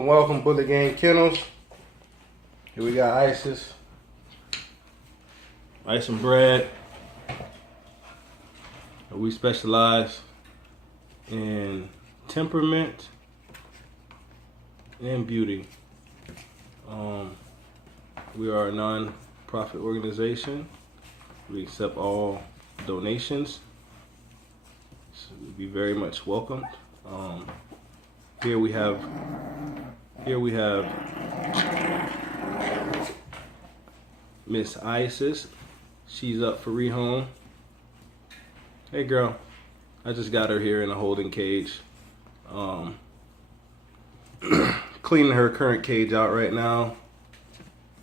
Welcome, Bullet Gang Kennels. Here we got Isis and BRED. We specialize in temperament and beauty. We are a non-profit organization. We accept all donations, so we'd be very much welcomed. Here we have Miss Isis. She's up for rehome. Hey girl, I just got her here in a holding cage. Cleaning her current cage out right now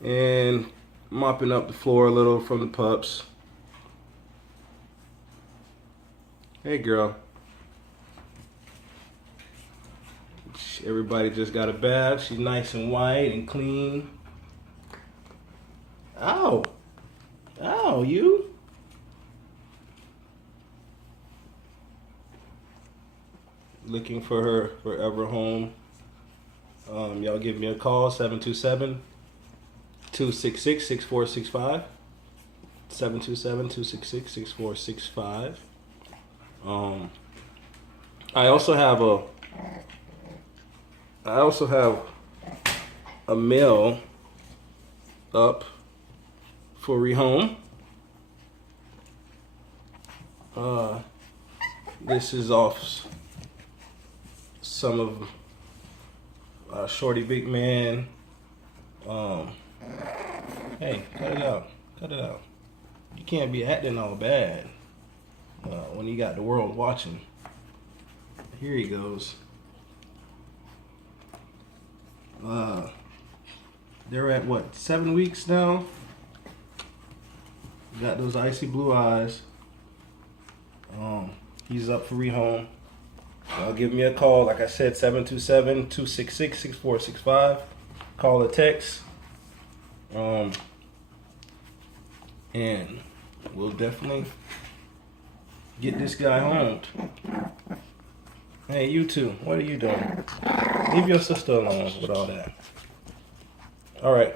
and mopping up the floor a little from the pups. Hey girl. Everybody just got a bath. She's nice and white and clean. Ow. Ow, you. Looking for her forever home. Y'all give me a call, 727-266-6465. 727-266-6465. I also have a male up for rehome. This is off some of Shorty Big Man. Hey, cut it out. Cut it out. You can't be acting all bad when you got the world watching. Here he goes. They're at what, 7 weeks now? Got those icy blue eyes. He's up for rehome. So give me a call, like I said, 727-266-6465. Call or text. And we'll definitely get this guy homed. Hey, you two, what are you doing? Leave your sister alone with all that. All right.